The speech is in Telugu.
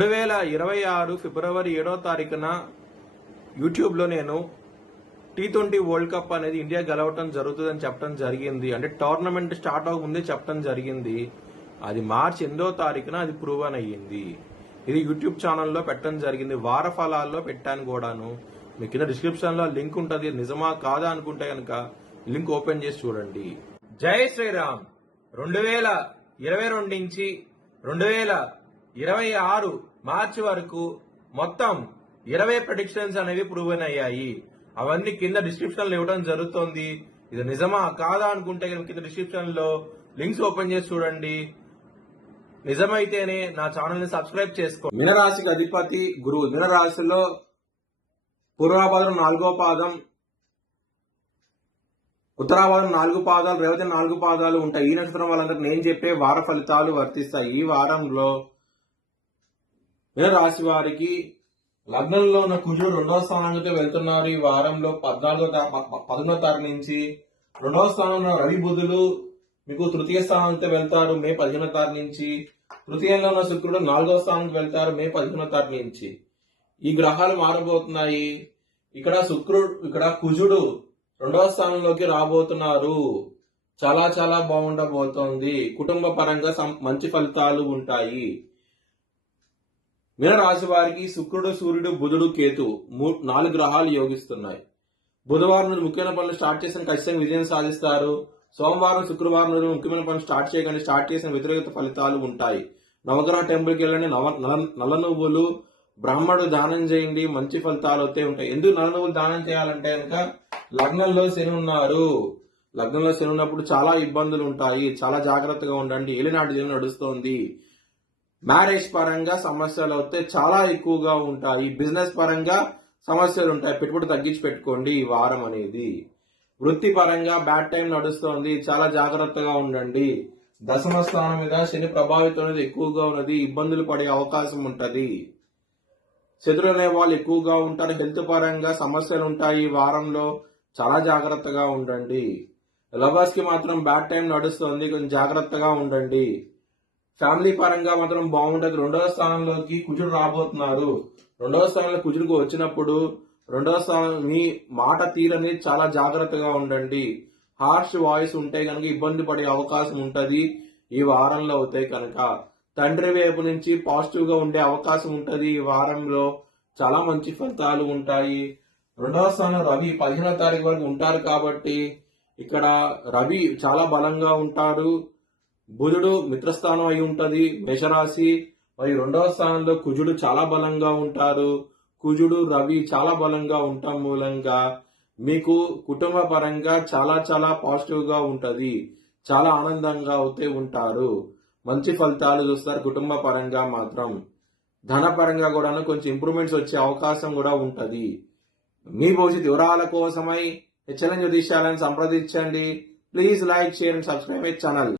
2026 ఫిబ్రవరి 7వ తారీఖున యూట్యూబ్లో నేను T20 వరల్డ్ కప్ అనేది ఇండియా గెలవటం జరుగుతుందని చెప్పడం జరిగింది. అంటే టోర్నమెంట్ స్టార్ట్ అవ్వకముందే చెప్పడం జరిగింది. అది మార్చి 8వ తారీఖున అది ప్రూవన్ అయ్యింది. ఇది యూట్యూబ్ ఛానల్లో పెట్టడం జరిగింది. వార ఫలాల్లో పెట్టాను కూడాను. మీ కింద డిస్క్రిప్షన్లో లింక్ ఉంటుంది. నిజమా కాదా అనుకుంటే కనుక లింక్ ఓపెన్ చేసి చూడండి. జై శ్రీరామ్. 2022 నుంచి 2026 మార్చి వరకు మొత్తం 20 ప్రెడిక్షన్స్ అనేవి ప్రూవెన్ అయ్యాయి. అవన్నీ కింద డిస్క్రిప్షన్ లో ఇవ్వడం జరుగుతోంది. ఇది నిజమా కాదా అనుకుంటే కింద డిస్క్రిప్షన్ లో లింక్స్ ఓపెన్ చేసి చూడండి. నిజమైతేనే నా ఛానల్ ని సబ్స్క్రైబ్ చేసుకో. మీనరాశికి అధిపతి గురువు. మీనరాశిలో పూర్వాభాద్రం 4వ పాదం, ఉత్తరాభాద్రం 4 పాదాలు, రేవతి 4 పాదాలు ఉంటాయి. ఈ నక్షత్రం వాళ్ళందరికీ నేను చెప్పే వార ఫలితాలు వర్తిస్తాయి. ఈ వారంలో మీనరాశి వారికి లగ్నంలో ఉన్న కుజుడు 2వ స్థానానికి వెళ్తున్నారు. ఈ వారంలో 11వ తారీఖు నుంచి 2వ స్థానంలో రవి బుధులు మీకు తృతీయ స్థానానికి వెళ్తారు మే 15వ తారీఖు నుంచి. తృతీయంలో ఉన్న శుక్రుడు 4వ స్థానానికి వెళ్తారు మే 15వ తారీఖు నుంచి. ఈ గ్రహాలు మారబోతున్నాయి. ఇక్కడ కుజుడు 2వ స్థానంలోకి రాబోతున్నారు. చాలా చాలా బాగుండబోతోంది. కుటుంబ పరంగా మంచి ఫలితాలు ఉంటాయి. మీనరాశి వారికి శుక్రుడు, సూర్యుడు, బుధుడు, కేతు 4 గ్రహాలు యోగిస్తున్నాయి. బుధవారం నుండి ముఖ్యమైన పనులు స్టార్ట్ చేసిన ఖచ్చితంగా విజయం సాధిస్తారు. సోమవారం, శుక్రవారం నుండి ముఖ్యమైన పనులు స్టార్ట్ చేసిన వ్యతిరేక ఫలితాలు ఉంటాయి. నవగ్రహ టెంపుల్కి వెళ్ళండి. నల్ల నువ్వులు బ్రాహ్మణుడు దానం చేయండి. మంచి ఫలితాలు అయితే ఉంటాయి. ఎందుకు నల్ల నువ్వులు దానం చేయాలంటే కనుక లగ్నంలో శని ఉన్నారు. లగ్నంలో శని ఉన్నప్పుడు చాలా ఇబ్బందులు ఉంటాయి. చాలా జాగ్రత్తగా ఉండండి. ఏలినాటి జీవనం నడుస్తోంది. మ్యారేజ్ పరంగా సమస్యలు అయితే చాలా ఎక్కువగా ఉంటాయి. బిజినెస్ పరంగా సమస్యలు ఉంటాయి. పెట్టుబడి తగ్గించి పెట్టుకోండి ఈ వారం అనేది. వృత్తి పరంగా బ్యాడ్ టైం నడుస్తోంది. చాలా జాగ్రత్తగా ఉండండి. దశమ స్థానం మీద శని ప్రభావితం అనేది ఎక్కువగా ఉన్నది. ఇబ్బందులు పడే అవకాశం ఉంటది. శత్రువులు అనే వాళ్ళు ఎక్కువగా ఉంటారు. హెల్త్ పరంగా సమస్యలు ఉంటాయి. ఈ వారంలో చాలా జాగ్రత్తగా ఉండండి. లవర్స్ కి మాత్రం బ్యాడ్ టైం నడుస్తోంది. కొంచెం జాగ్రత్తగా ఉండండి. ఫ్యామిలీ పరంగా మాత్రం బాగుంటది. 2వ స్థానంలోకి కుజుడు రాబోతున్నారు. 2వ స్థానంలో కుజుడుకు వచ్చినప్పుడు 2వ స్థానం మీ మాట తీరని చాలా జాగ్రత్తగా ఉండండి. హార్ష్ వాయిస్ ఉంటే కనుక ఇబ్బంది పడే అవకాశం ఉంటది. ఈ వారంలో అవుతాయి కనుక తండ్రి వైపు నుంచి పాజిటివ్ గా ఉండే అవకాశం ఉంటది. ఈ వారంలో చాలా మంచి ఫలితాలు ఉంటాయి. 2వ స్థానం రవి 15వ తారీఖు వరకు ఉంటారు కాబట్టి ఇక్కడ రవి చాలా బలంగా ఉంటారు. బుధుడు మిత్రస్థానం అయి ఉంటది మేషరాశి. మరి 2వ స్థానంలో కుజుడు చాలా బలంగా ఉంటారు. కుజుడు, రవి చాలా బలంగా ఉండటం మూలంగా మీకు కుటుంబ పరంగా చాలా చాలా పాజిటివ్ గా ఉంటది. చాలా ఆనందంగా అయితే ఉంటారు. మంచి ఫలితాలు చూస్తారు. కుటుంబ పరంగా మాత్రం ధన పరంగా కూడా కొంచెం ఇంప్రూవ్మెంట్స్ వచ్చే అవకాశం కూడా ఉంటది. మీ భవిష్యత్ వివరాల కోసమై హెచ్చరిక జ్యోతిష్యాలను సంప్రదించండి. Please like, share and subscribe my channel.